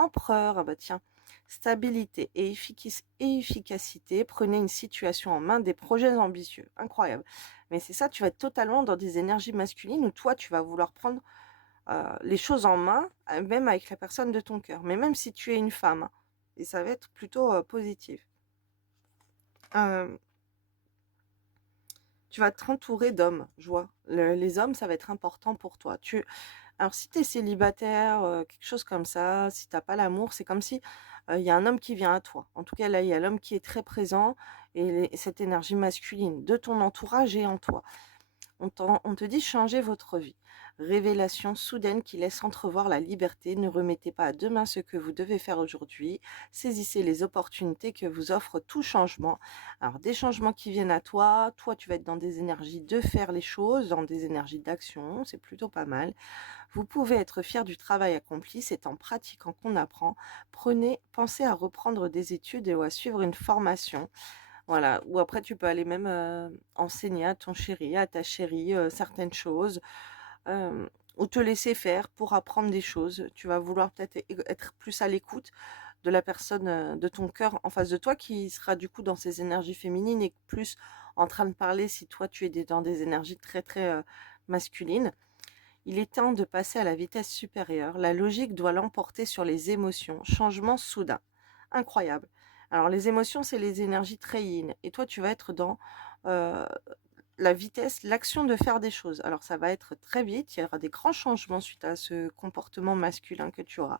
Empereur, ah bah tiens, stabilité et efficacité, prenez une situation en main, des projets ambitieux. Incroyable. Mais c'est ça, tu vas être totalement dans des énergies masculines où toi, tu vas vouloir prendre les choses en main, même avec la personne de ton cœur. Mais même si tu es une femme, hein, et ça va être plutôt positif. Euh, Tu vas te entourer d'hommes, je vois. Les hommes, ça va être important pour toi. Alors, si tu es célibataire, quelque chose comme ça, si t'as pas l'amour, c'est comme si il y a un homme qui vient à toi. En tout cas, là, il y a l'homme qui est très présent et cette énergie masculine de ton entourage est en toi. On te dit changez votre vie. Révélation soudaine qui laisse entrevoir la liberté. Ne remettez pas à demain ce que vous devez faire aujourd'hui. Saisissez les opportunités que vous offre tout changement. Alors des changements qui viennent à toi. Toi, tu vas être dans des énergies de faire les choses, dans des énergies d'action. C'est plutôt pas mal. Vous pouvez être fier du travail accompli. C'est en pratiquant qu'on apprend. Pensez à reprendre des études ou à suivre une formation. Voilà, ou après tu peux aller même, enseigner à ton chéri, à ta chérie, certaines choses, hem, ou te laisser faire pour apprendre des choses. Tu vas vouloir peut-être être plus à l'écoute de la personne, de ton cœur en face de toi qui sera du coup dans ses énergies féminines et plus en train de parler si toi tu es dans des énergies très, très, masculines. Il est temps de passer à la vitesse supérieure. La logique doit l'emporter sur les émotions. Changement soudain. Incroyable. Alors les émotions, c'est les énergies très yin. Et toi, tu vas être dans euh, la vitesse, l'action de faire des choses. Alors ça va être très vite. Il y aura des grands changements suite à ce comportement masculin que tu auras.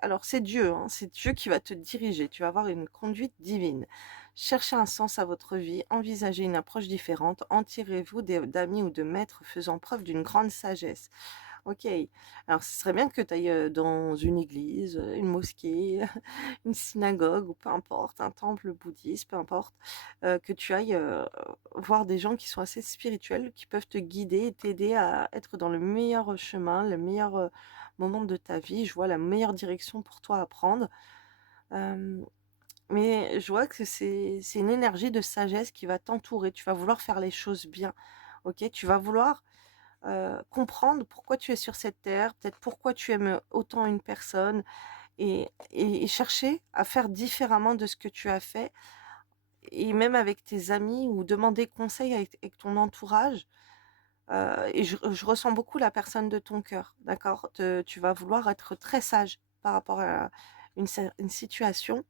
Alors c'est Dieu, hein, c'est Dieu qui va te diriger. Tu vas avoir une conduite divine. Cherchez un sens à votre vie, envisagez une approche différente, entirez-vous d'amis ou de maîtres faisant preuve d'une grande sagesse. Ok, alors ce serait bien que tu ailles dans une église, une mosquée, une synagogue ou peu importe, un temple bouddhiste, peu importe, que tu ailles voir des gens qui sont assez spirituels, qui peuvent te guider et t'aider à être dans le meilleur chemin, le meilleur moment de ta vie. Je vois la meilleure direction pour toi à prendre. Euh, mais je vois que c'est une énergie de sagesse qui va t'entourer. Tu vas vouloir faire les choses bien. Ok, tu vas vouloir comprendre pourquoi tu es sur cette terre, peut-être pourquoi tu aimes autant une personne et chercher à faire différemment de ce que tu as fait et même avec tes amis ou demander conseil avec ton entourage. Et je ressens beaucoup la personne de ton cœur, d'accord? Tu vas vouloir être très sage par rapport à une situation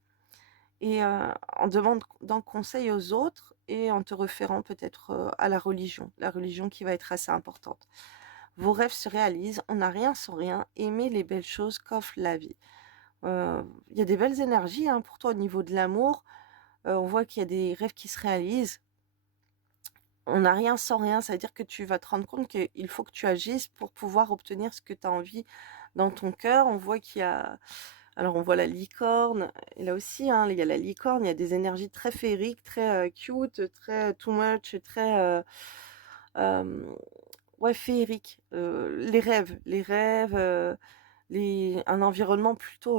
et en demandant conseil aux autres et en te référant peut-être à la religion qui va être assez importante. Vos rêves se réalisent, on n'a rien sans rien, aimez les belles choses qu'offre la vie. Il y a des belles énergies hein, pour toi au niveau de l'amour. On voit qu'il y a des rêves qui se réalisent. On n'a rien sans rien, ça veut dire que tu vas te rendre compte qu'il faut que tu agisses pour pouvoir obtenir ce que tu as envie dans ton cœur. On voit qu'il y a... Alors on voit la licorne, et là aussi, hein, il y a la licorne, il y a des énergies très féeriques, très cute, très too much, très... euh, ouais, féeriques. Les rêves, un environnement plutôt...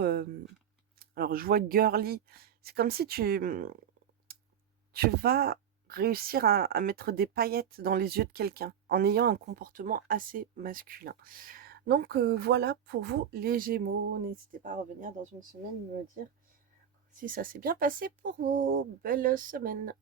alors je vois girly. C'est comme si tu vas réussir à mettre des paillettes dans les yeux de quelqu'un en ayant un comportement assez masculin. Donc voilà pour vous les Gémeaux. N'hésitez pas à revenir dans une semaine me dire si ça s'est bien passé pour vous. Belle semaine.